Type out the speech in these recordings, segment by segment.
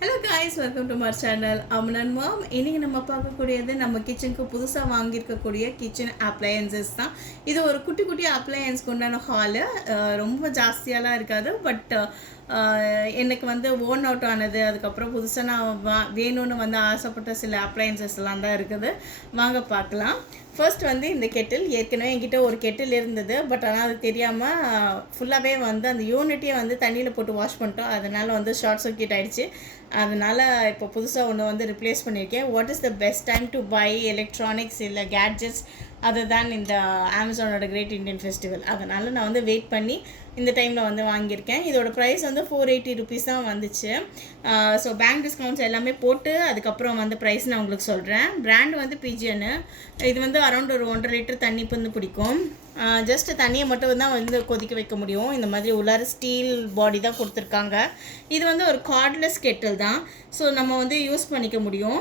Hello guys, welcome to my channel Aman and Mom. இன்னைக்கு நம்ம பார்க்கக்கூடியது நம்ம கிச்சனுக்கு புதுசாக வாங்கியிருக்கக்கூடிய கிச்சன் அப்ளையன்சஸ் தான். இது ஒரு குட்டி குட்டி அப்ளையன்ஸ்க்கு உண்டான ஹாலு. ரொம்ப ஜாஸ்தியாலாம் இருக்காது, பட் எனக்கு வந்து ஓன் அவுட் ஆனது, அதுக்கப்புறம் புதுசாக நான் வேணும்னு வந்து ஆசைப்பட்ட சில அப்ளையன்சஸ்லாம் தான் இருக்குது. வாங்க பார்க்கலாம். ஃபர்ஸ்ட் வந்து இந்த கெட்டில், ஏற்கனவே என்கிட்ட ஒரு கெட்டில் இருந்தது, பட் ஆனால் அது தெரியாமல் ஃபுல்லாகவே வந்து அந்த யூனிட்டே வந்து தண்ணியில் போட்டு வாஷ் பண்ணிட்டோம். அதனால் வந்து ஷார்ட் சர்க்யூட் ஆகிடுச்சு. அதனால் இப்போ புதுசாக ஒன்று வந்து ரிப்ளேஸ் பண்ணியிருக்கேன். What is the best time to buy electronics இல்லை கேட்ஜெட்ஸ், அதுதான் இந்த அமேசானோட கிரேட் இண்டியன் ஃபெஸ்டிவல். அதனால் நான் வந்து வெயிட் பண்ணி இந்த டைமில் வந்து வாங்கியிருக்கேன். இதோட ப்ரைஸ் வந்து 480 ருபீஸ் தான் வந்துச்சு. ஸோ பேங்க் டிஸ்கவுண்ட்ஸ் எல்லாமே போட்டு அதுக்கப்புறம் வந்து ப்ரைஸ் நான் உங்களுக்கு சொல்கிறேன். பிராண்ட் வந்து பிஜிஎன்னு. இது வந்து அரௌண்ட் ஒரு 1.5 லிட்டர் தண்ணி வந்து பிடிக்கும். ஜஸ்ட் தண்ணியை மட்டும் தான் வந்து கொதிக்க வைக்க முடியும். இந்த மாதிரி உள்ளார ஸ்டீல் பாடி தான் கொடுத்துருக்காங்க. இது வந்து ஒரு கார்ட்லெஸ் கெட்டில் தான். ஸோ நம்ம வந்து யூஸ் பண்ணிக்க முடியும்.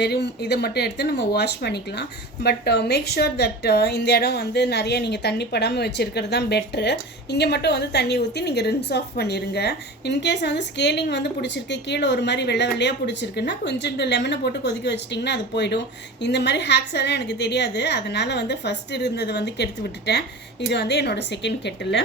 வெறும் இதை மட்டும் எடுத்து நம்ம வாஷ் பண்ணிக்கலாம். பட் மேக் ஷுர் தட் இந்த இடம் வந்து நிறைய நீங்கள் தண்ணி படாமல் வச்சுருக்கிறது தான் பெட்ரு. இங்கே மட்டும் வந்து தண்ணி ஊற்றி நீங்கள் ரின்ஸ் ஆஃப் பண்ணிடுங்க. இன்கேஸ் வந்து ஸ்கேலிங் வந்து பிடிச்சிருக்கு, கீழே ஒரு மாதிரி வெள்ளையாக பிடிச்சிருக்குன்னா கொஞ்சம் லெமனை போட்டு கொதிக்க வச்சிட்டிங்கன்னா அது போயிடும். இந்த மாதிரி ஹேக்ஸ் எல்லாம் எனக்கு தெரியாது, அதனால் வந்து ஃபஸ்ட்டு இருந்ததை வந்து கெடுத்து விட்டுட்டேன். இது வந்து என்னோடய செகண்ட் கெட்டில்.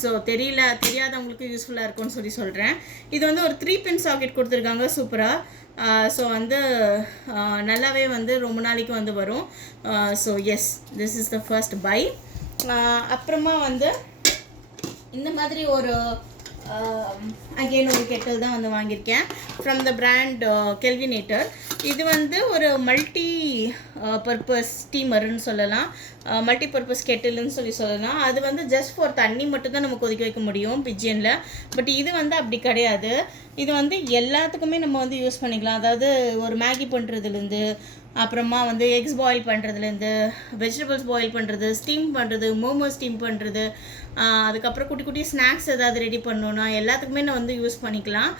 ஸோ தெரியாதவங்களுக்கு யூஸ்ஃபுல்லாக இருக்கும்னு சொல்கிறேன். இது வந்து ஒரு 3 பின் சாக்கெட் கொடுத்துருக்காங்க, சூப்பராக. ஸோ வந்து நல்லாவே வந்து ரொம்ப நாளைக்கு வந்து வரும். So yes, this is the first buy. அப்புறமா வந்து இந்த மாதிரி ஒரு அகெயின் ஒரு கெட்டில் தான் வந்து வாங்கியிருக்கேன் ஃப்ரம் த பிராண்ட் கெல்வினேட்டர். இது வந்து ஒரு மல்டி பர்பஸ் ஸ்டீமர்னு சொல்லலாம், மல்டி பர்பஸ் கெட்டில்னு சொல்லலாம். அது வந்து ஜஸ்ட் ஃபார் தண்ணி மட்டும்தான் நம்ம கொதிக்க வைக்க முடியும் பிஜியனில். பட் இது வந்து அப்படி கிடையாது. இது வந்து எல்லாத்துக்குமே நம்ம வந்து யூஸ் பண்ணிக்கலாம். அதாவது ஒரு மேகி பண்ணுறதுலேருந்து, அப்புறமா வந்து எக்ஸ் பாயில் பண்ணுறதுலேருந்து, வெஜிடபிள்ஸ் பாயில் பண்ணுறது, ஸ்டீம் பண்ணுறது, மோமோ ஸ்டீம் பண்ணுறது, அதுக்கப்புறம் குட்டி குட்டி ஸ்நாக்ஸ் ஏதாவது ரெடி பண்ணணுன்னா எல்லாத்துக்குமே நான் வந்து யூஸ் பண்ணிக்கலாம்.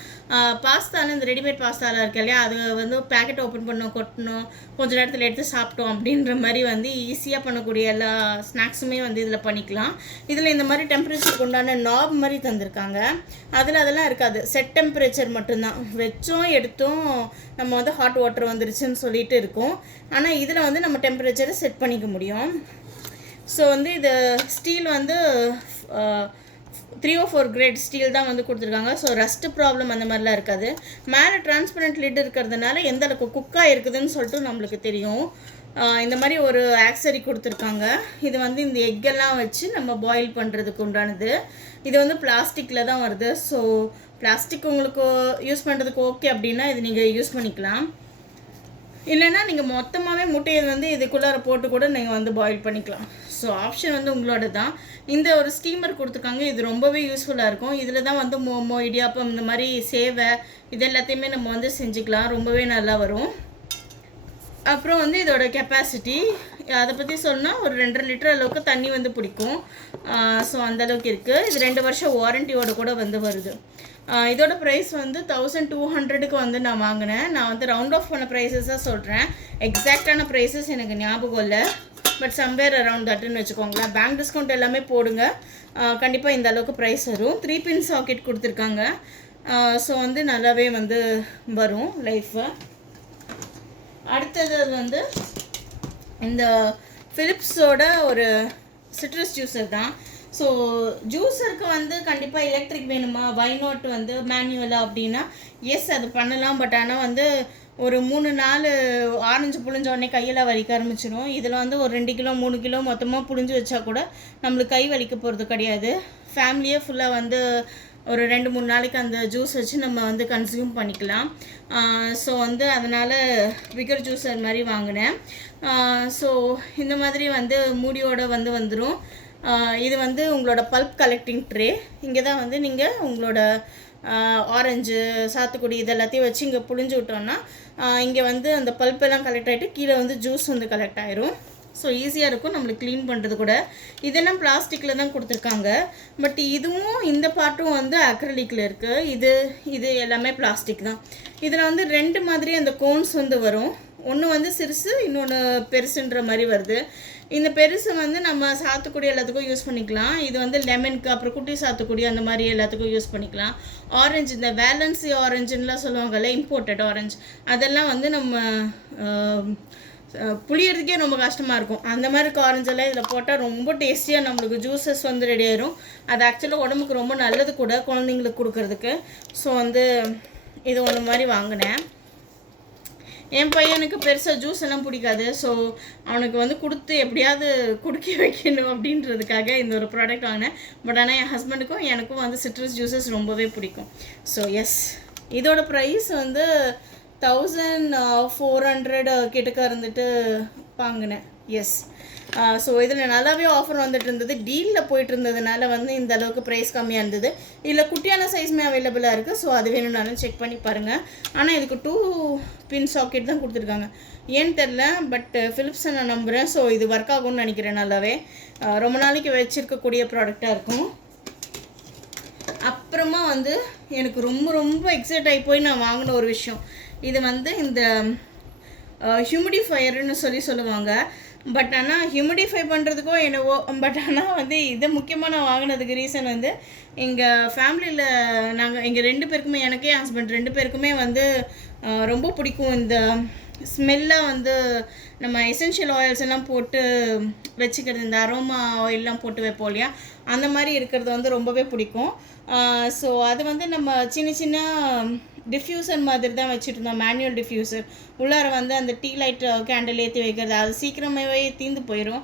பாஸ்தாவில் இந்த ரெடிமேட் பாஸ்தாவில் இருக்கு இல்லையா, அது வந்து பேக்கெட் ஓப்பன் பண்ணணும், கொட்டணும், கொஞ்சம் நேரத்தில் எடுத்து சாப்பிட்டோம் அப்படின்ற மாதிரி வந்து ஈஸியாக பண்ணக்கூடிய எல்லா ஸ்நாக்ஸுமே வந்து இதில் பண்ணிக்கலாம். இதில் இந்த மாதிரி டெம்பரேச்சருக்கு உண்டான நாப் மாதிரி தந்திருக்காங்க. அதெல்லாம் இருக்காது, செட் டெம்பரேச்சர் மட்டும்தான். வச்சோம் எடுத்தோம் நம்ம வந்து ஹாட் வாட்டர் வந்துருச்சுன்னு சொல்லிட்டு இருக்கும். ஆனால் இதில் வந்து நம்ம டெம்பரேச்சரை செட் பண்ணிக்க முடியும். ஸோ வந்து இது ஸ்டீல் வந்து 3 or 4 கிரேட் ஸ்டீல் தான் வந்து கொடுத்துருக்காங்க. ஸோ ரஸ்ட்டு ப்ராப்ளம் அந்த மாதிரிலாம் இருக்காது. மேலே டிரான்ஸ்பரண்ட் லிட் இருக்கிறதுனால எந்த அளவுக்கு குக்காக இருக்குதுன்னு சொல்லிட்டு நம்மளுக்கு தெரியும். இந்த மாதிரி ஒரு ஆக்சரி கொடுத்துருக்காங்க. இது வந்து இந்த எக்கெல்லாம் வச்சு நம்ம பாயில் பண்ணுறதுக்கு உண்டானது. இது வந்து பிளாஸ்டிக்கில் தான் வருது. ஸோ பிளாஸ்டிக் உங்களுக்கு யூஸ் பண்ணுறதுக்கு ஓகே அப்படின்னா இது நீங்கள் யூஸ் பண்ணிக்கலாம். இல்லைன்னா நீங்கள் மொத்தமாகவே முட்டையை வந்து இதுக்குள்ளார போட்டு கூட நீங்கள் வந்து பாயில் பண்ணிக்கலாம். ஸோ ஆப்ஷன் வந்து உங்களோட தான். இந்த ஒரு ஸ்டீமர் கொடுத்துருக்காங்க, இது ரொம்பவே யூஸ்ஃபுல்லாக இருக்கும். இதில் தான் வந்து மோமோ, இடியாப்பம், இந்த மாதிரி சேவை இது எல்லாத்தையுமே நம்ம வந்து செஞ்சுக்கலாம். ரொம்பவே நல்லா வரும். அப்புறம் வந்து இதோட கெப்பாசிட்டி அதை பற்றி சொன்னால் ஒரு 2.5 லிட்டர் அளவுக்கு தண்ணி வந்து பிடிக்கும். ஸோ அந்தளவுக்கு இருக்குது. இது 2 வருஷம் வாரண்டியோட கூட வந்து வருது. இதோட ப்ரைஸ் வந்து 1200க்கு வந்து நான் வாங்கினேன். நான் வந்து ரவுண்ட் ஆஃப் பண்ண ப்ரைஸஸாக சொல்கிறேன், எக்ஸாக்டான ப்ரைஸஸ் எனக்கு ஞாபகம் இல்லை, பட் சம்வேர் அரவுண்ட் தட்டுன்னு வச்சுக்கோங்களேன். பேங்க் டிஸ்கவுண்ட் எல்லாமே போடுங்க, கண்டிப்பாக இந்த அளவுக்கு ப்ரைஸ் வரும். 3 பின் சாக்கெட் கொடுத்துருக்காங்க. ஸோ வந்து நல்லாவே வந்து வரும் லைஃபு. அடுத்தது வந்து இந்த ஃபிலிப்ஸோட ஒரு சிட்ரஸ் ஜூஸர் தான். ஸோ ஜூஸருக்கு வந்து கண்டிப்பாக எலக்ட்ரிக் வேணுமா, வை நாட் வந்து மேனுவலாக அப்படின்னா எஸ் அது பண்ணலாம். பட் ஆனால் வந்து ஒரு 3-4 ஆரஞ்சு புழிஞ்ச உடனே கையெல்லாம் வலிக்க ஆரம்பிச்சிடும். இதில் வந்து ஒரு 2 கிலோ 3 கிலோ மொத்தமாக புழிஞ்சு வச்சா கூட நம்மளுக்கு கை வலிக்க போகிறது கிடையாது. ஃபேமிலியே ஃபுல்லாக வந்து ஒரு 2-3 நாளைக்கு அந்த ஜூஸ் வச்சு நம்ம வந்து கன்சியூம் பண்ணிக்கலாம். ஸோ வந்து அதனால் பிகர் ஜூஸர் மாதிரி வாங்கினேன். ஸோ இந்த மாதிரி வந்து மூடியோடு வந்து வந்துடும். இது வந்து உங்களோட பல்ப் கலெக்டிங் ட்ரே. இங்கே தான் வந்து நீங்கள் உங்களோட ஆரஞ்சு, சாத்துக்குடி இது எல்லாத்தையும் வச்சு இங்கே புழிஞ்சு விட்டோன்னா இங்கே வந்து அந்த பல்ப்பெல்லாம் கலெக்ட் ஆகிட்டு கீழே வந்து ஜூஸ் வந்து கலெக்ட் ஆயிரும். ஸோ ஈஸியாக இருக்கும் நம்மளுக்கு க்ளீன் பண்ணுறது கூட. இதெல்லாம் பிளாஸ்டிக்கில் தான் கொடுத்துருக்காங்க, பட் இதுவும் இந்த பார்ட்டும் வந்து அக்ரலிக்கில் இருக்குது. இது எல்லாமே பிளாஸ்டிக் தான். இதில் வந்து 2 மாதிரி அந்த கோன்ஸ் வந்து வரும். ஒன்று வந்து சிறுசு, இன்னொன்று பெருசுன்ற மாதிரி வருது. இந்த பெருசு வந்து நம்ம சாத்துக்குடி எல்லாத்துக்கும் யூஸ் பண்ணிக்கலாம். இது வந்து லெமனுக்கு, அப்புறம் குட்டி சாத்துக்குடி அந்த மாதிரி எல்லாத்துக்கும் யூஸ் பண்ணிக்கலாம். ஆரஞ்சு, இந்த வேலன்சி ஆரஞ்சுன்னெலாம் சொல்லுவாங்கல்ல, இம்போர்ட்டட் ஆரஞ்சு, அதெல்லாம் வந்து நம்ம புளியறதுக்கே ரொம்ப கஷ்டமாக இருக்கும். அந்த மாதிரி ஆரஞ்செல்லாம் இதில் போட்டால் ரொம்ப டேஸ்டியாக நம்மளுக்கு ஜூஸஸ் வந்து ரெடி ஆயிரும். அது ஆக்சுவலாக உடம்புக்கு ரொம்ப நல்லது கூட, குழந்தைங்களுக்கு கொடுக்கறதுக்கு. ஸோ வந்து இது ஒன்று மாதிரி வாங்கினேன். என் பையனுக்கு பெருசாக ஜூஸ் எல்லாம் பிடிக்காது. ஸோ அவனுக்கு வந்து கொடுத்து எப்படியாவது குடிக்க வைக்கணும் அப்படின்றதுக்காக இந்த ஒரு ப்ராடக்ட் வாங்கினேன். பட் ஆனால் என் ஹஸ்பண்டுக்கும் எனக்கும் வந்து சிட்ரஸ் ஜூஸஸ் ரொம்பவே பிடிக்கும். ஸோ எஸ், இதோட ப்ரைஸ் வந்து 1400 கிட்டக்க இருந்துட்டு வாங்கினேன். எஸ். ஸோ இதில் நல்லாவே ஆஃபர் வந்துட்டு இருந்தது. டீலில் போயிட்டு இருந்ததுனால வந்து இந்த அளவுக்கு ப்ரைஸ் கம்மியாக இருந்தது. இதில் குட்டியான சைஸுமே அவைலபிளாக இருக்குது. ஸோ அது வேணும்னாலும் செக் பண்ணி பாருங்கள். ஆனால் இதுக்கு 2 பின் சாக்கெட் தான் கொடுத்துருக்காங்க. ஏன்னு தெரில, பட் ஃபிலிப்ஸை நான் நம்புகிறேன். ஸோ இது ஒர்க் ஆகும்னு நினைக்கிறேன். நல்லாவே ரொம்ப நாளைக்கு வச்சுருக்கக்கூடிய ப்ராடக்டாக இருக்கும். அப்புறமா வந்து எனக்கு ரொம்ப ரொம்ப எக்ஸைட் ஆகி போய் நான் வாங்கின ஒரு விஷயம், இது வந்து இந்த ஹியூமிடிஃபயர்னு சொல்லுவாங்க. பட் ஆனால் ஹியூமிடிஃபை பண்ணுறதுக்கோ என்னவோ, பட் ஆனால் வந்து இதை முக்கியமாக நான் வாங்கினதுக்கு ரீசன் வந்து எங்கள் ஃபேமிலியில் நாங்கள் எங்கள் 2 பேருக்குமே, எனக்கே ஹஸ்பண்ட் 2 பேருக்குமே வந்து ரொம்ப பிடிக்கும் இந்த ஸ்மெல்லாக வந்து நம்ம எசென்ஷியல் ஆயில்ஸ் எல்லாம் போட்டு வச்சுக்கிறது, இந்த அரோமா ஆயிலெலாம் போட்டு வைப்போம் இல்லையா, அந்த மாதிரி இருக்கிறது வந்து ரொம்பவே பிடிக்கும். ஸோ அது வந்து நம்ம சின்ன சின்ன டிஃப்யூசர் மாதிரி தான் வச்சுட்டு இருந்தோம், மேனுவல் டிஃப்யூசர். உள்ளார வந்து அந்த டீ லைட் கேண்டில் ஏற்றி வைக்கிறது, அது சீக்கிரமாகவே தீர்ந்து போயிடும்.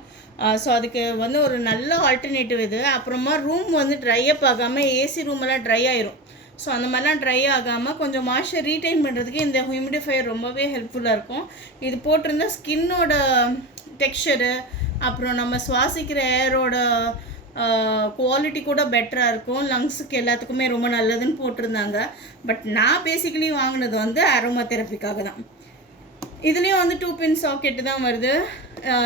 ஸோ அதுக்கு வந்து ஒரு நல்ல ஆல்டர்னேட்டிவ் இது. அப்புறமா ரூம் வந்து ட்ரை அப் ஆகாமல், ஏசி ரூமெல்லாம் ட்ரை ஆயிரும். ஸோ அந்த மாதிரிலாம் ட்ரை ஆகாமல் கொஞ்சம் மாய்ஸ்சர் ரீட்டைன் பண்ணுறதுக்கு இந்த ஹியூமிடிஃபையர் ரொம்பவே ஹெல்ப்ஃபுல்லாக இருக்கும். இது போட்டிருந்தால் ஸ்கின்னோட டெக்ஸ்சரு, அப்புறம் நம்ம சுவாசிக்கிற ஏரோட குவாலிட்டி கூட பெட்டராக இருக்கும். லங்ஸுக்கு எல்லாத்துக்குமே ரொம்ப நல்லதுன்னு போட்டிருந்தாங்க. பட் நான் பேசிக்கலி வாங்கினது வந்து அரோமா தெரப்பிக்காக தான். இதுலேயும் வந்து 2 பின் சாக்கெட்டு தான் வருது.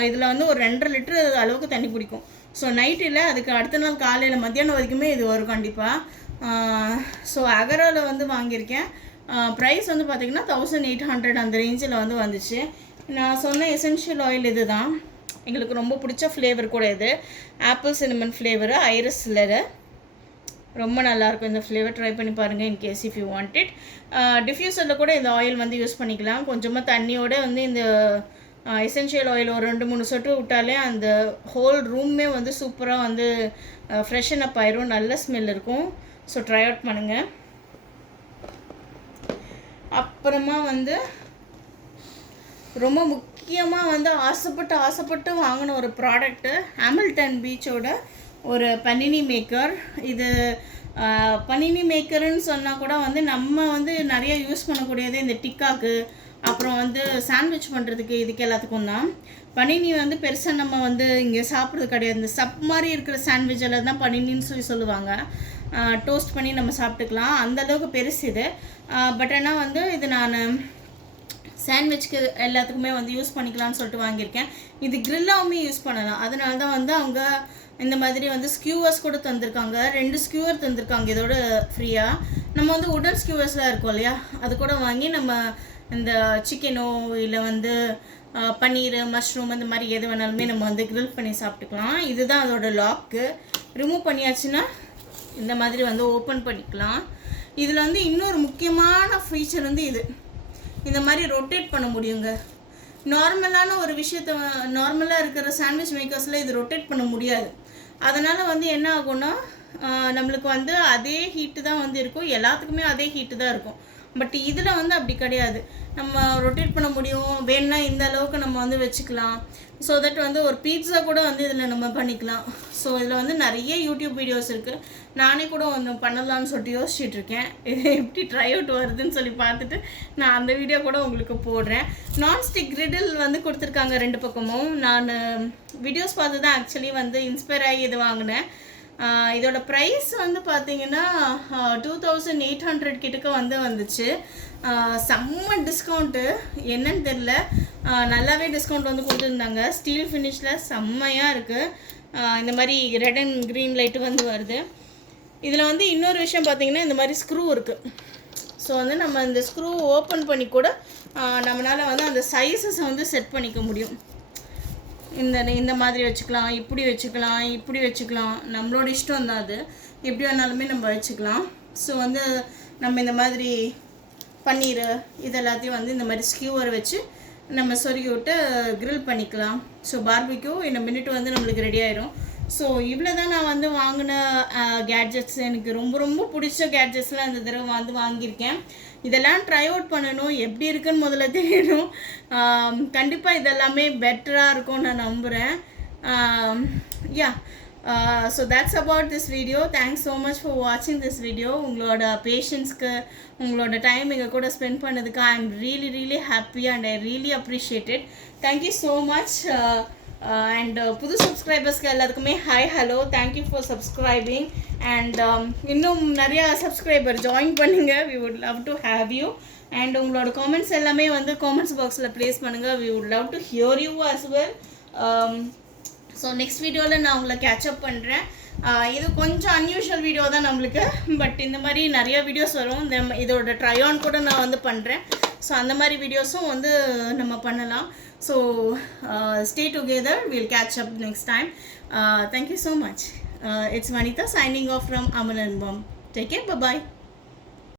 இதில் வந்து ஒரு 2.5 லிட்டரு அளவுக்கு தண்ணி பிடிக்கும். ஸோ நைட் இல்லை, அதுக்கு அடுத்த நாள் காலையில் மத்தியானம் வரைக்குமே இது வரும் கண்டிப்பாக. ஸோ அகராவில் வந்து வாங்கியிருக்கேன். ப்ரைஸ் வந்து பார்த்திங்கன்னா 1800 அந்த ரேஞ்சில் வந்து வந்துச்சு. நான் சொன்ன எசென்ஷியல் ஆயில் இது தான். எங்களுக்கு ரொம்ப பிடிச்ச ஃப்ளேவர் கூட இது, ஆப்பிள் சினமன் ஃப்ளேவரு, ஐரிஸ்லரு. ரொம்ப நல்லாயிருக்கும் இந்த ஃப்ளேவர். ட்ரை பண்ணி பாருங்கள் in case if you want it. டிஃப்யூசரில் கூட இந்த ஆயில் வந்து யூஸ் பண்ணிக்கலாம். கொஞ்சமாக தண்ணியோடு வந்து இந்த எசென்ஷியல் ஆயில் ஒரு 2-3 சொட்டு விட்டாலே அந்த ஹோல் ரூமே வந்து சூப்பராக வந்து ஃப்ரெஷன் அப் ஆயிரும். நல்ல ஸ்மெல் இருக்கும். ஸோ ட்ரை அவுட் பண்ணுங்கள். அப்புறமா வந்து ரொம்ப முக்கியமாக வந்து ஆசைப்பட்டு வாங்கின ஒரு ப்ராடக்ட்டு, ஹாமில்டன் பீச்சோட ஒரு பனினி மேக்கர். இது பனினி மேக்கருன்னு சொன்னால் கூட வந்து நம்ம வந்து நிறைய யூஸ் பண்ணக்கூடியது இந்த டிக்காக்கு, அப்புறம் வந்து சாண்ட்விச் பண்ணுறதுக்கு, இதுக்கு எல்லாத்துக்கும் தான். பனினி வந்து பெருசாக நம்ம வந்து இங்கே சாப்பிட்றது கிடையாது. இந்த சப் மாதிரி இருக்கிற சாண்ட்விச் எல்லாம் தான் பனினின்னு சொல்லுவாங்க. டோஸ்ட் பண்ணி நம்ம சாப்பிட்டுக்கலாம், அந்தளவுக்கு பெருசு இது. பட் ஆனால் வந்து இது நான் சாண்ட்விச்க்கு எல்லாத்துக்குமே வந்து யூஸ் பண்ணிக்கலாம்னு சொல்லிட்டு வாங்கியிருக்கேன். இது க்ரில்லாவுமே யூஸ் பண்ணலாம். அதனால தான் வந்து அவங்க இந்த மாதிரி வந்து ஸ்கியூவர்ஸ் கூட தந்திருக்காங்க. 2 ஸ்கியூவர் தந்திருக்காங்க இதோட ஃப்ரீயாக. நம்ம வந்து உடன் ஸ்கியூவர்ஸ்லாம் இருக்கும் இல்லையா, அது கூட வாங்கி நம்ம இந்த சிக்கனோ இல்லை வந்து பன்னீர், மஷ்ரூம், அந்த மாதிரி எது வேணாலுமே நம்ம வந்து க்ரில் பண்ணி சாப்பிட்டுக்கலாம். இதுதான் அதோட லாக்கு. ரிமூவ் பண்ணியாச்சுன்னா இந்த மாதிரி வந்து ஓப்பன் பண்ணிக்கலாம். இதில் வந்து இன்னொரு முக்கியமான ஃபீச்சர் வந்து இது, இந்த மாதிரி ரொட்டேட் பண்ண முடியுங்க. நார்மலான ஒரு விஷயத்த, நார்மலாக இருக்கிற சாண்ட்விச் மேக்கர்ஸில் இது ரொட்டேட் பண்ண முடியாது. அதனால் வந்து என்ன ஆகும்னா, நம்மளுக்கு வந்து அதே ஹீட்டு தான் வந்து இருக்கும், எல்லாத்துக்குமே அதே ஹீட்டு தான் இருக்கும். பட் இதில் வந்து அப்படி கிடையாது. நம்ம ரொட்டேட் பண்ண முடியும், வேணுன்னா இந்த அளவுக்கு நம்ம வந்து வச்சுக்கலாம். ஸோ தட் வந்து ஒரு பீட்ஸா கூட வந்து இதில் நம்ம பண்ணிக்கலாம். ஸோ இதில் வந்து நிறைய யூடியூப் வீடியோஸ் இருக்குது. நானே கூட ஒன்று பண்ணலான்னு சொல்லிட்டு யோசிச்சுட்ருக்கேன். இது எப்படி ட்ரை அவுட் வருதுன்னு சொல்லி பார்த்துட்டு நான் அந்த வீடியோ கூட உங்களுக்கு போடுறேன். நான்ஸ்டிக் கிரிடில் வந்து கொடுத்துருக்காங்க 2 பக்கமும். நான் வீடியோஸ் பார்த்து தான் ஆக்சுவலி வந்து இன்ஸ்பயர் ஆகி இது வாங்கினேன். இதோட ப்ரைஸ் வந்து பார்த்திங்கன்னா 2800 கிட்டக்க வந்து வந்துச்சு. செம்ம டிஸ்கவுண்ட்டு, என்னன்னு தெரில, நல்லாவே டிஸ்கவுண்ட் வந்து கொடுத்துருந்தாங்க. ஸ்டீல் ஃபினிஷில் செம்மையாக இருக்குது. இந்த மாதிரி ரெட் அண்ட் க்ரீன் லைட்டு வந்து வருது. இதில் வந்து இன்னொரு விஷயம் பார்த்திங்கன்னா, இந்த மாதிரி ஸ்க்ரூ இருக்குது. ஸோ வந்து நம்ம இந்த ஸ்க்ரூ ஓப்பன் பண்ணி கூட நம்மளால் வந்து அந்த சைஸஸை வந்து செட் பண்ணிக்க முடியும். இந்த மாதிரி வச்சுக்கலாம், இப்படி வச்சுக்கலாம். நம்மளோட இஷ்டம் தான் அது. எப்படி வேணாலுமே நம்ம வச்சுக்கலாம். ஸோ வந்து நம்ம இந்த மாதிரி பன்னீர் இது எல்லாத்தையும் வந்து இந்த மாதிரி ஸ்கியூவர் வச்சு நம்ம சொருகி விட்டு க்ரில் பண்ணிக்கலாம். ஸோ பார்பிக்யூ இந்த மினிட் வந்து நம்மளுக்கு ரெடி ஆயிடும். ஸோ இவ்வளோ தான் நான் வந்து வாங்கின கேட்ஜெட்ஸ். எனக்கு ரொம்ப ரொம்ப பிடிச்ச கேட்ஜெட்ஸ்லாம் இந்த தடவை வந்து வாங்கியிருக்கேன். இதெல்லாம் ட்ரை அவுட் பண்ணணும், எப்படி இருக்குன்னு முதல்ல தெரியணும். கண்டிப்பாக இதெல்லாமே பெட்டராக இருக்கும்னு நான் நம்புகிறேன். Yeah so that's about this video. Thanks so much for watching this video. உங்களோட பேஷன்ஸ்க்கு, உங்களோட டைம் எங்கள் கூட ஸ்பெண்ட் பண்ணதுக்கு I am really happy and I really appreciate it. Thank you so much. And புது சப்ஸ்கிரைபர்ஸ்க்கு எல்லாத்துக்குமே hi hello, thank you for subscribing. And இன்னும் நிறையா சப்ஸ்கிரைபர் ஜாயின் பண்ணுங்கள். We would love to have you. And உங்களோட காமெண்ட்ஸ் எல்லாமே வந்து காமெண்ட்ஸ் பாக்ஸில் ப்ளேஸ் பண்ணுங்கள். We would love to hear you as well. So next வீடியோவில் நான் உங்களை கேட்சப் பண்ணுறேன். இது கொஞ்சம் அன்யூஷுவல் வீடியோ தான் நம்மளுக்கு, பட் இந்த மாதிரி நிறைய வீடியோஸ் வரும். இதோட ட்ரைஆன் கூட நான் வந்து பண்ணுறேன். ஸோ அந்த மாதிரி வீடியோஸும் வந்து நம்ம பண்ணலாம். So stay together. We'll catch up next time. Thank you so much. It's Vanitha signing off from Aman and Mom. Take care. Bye-bye.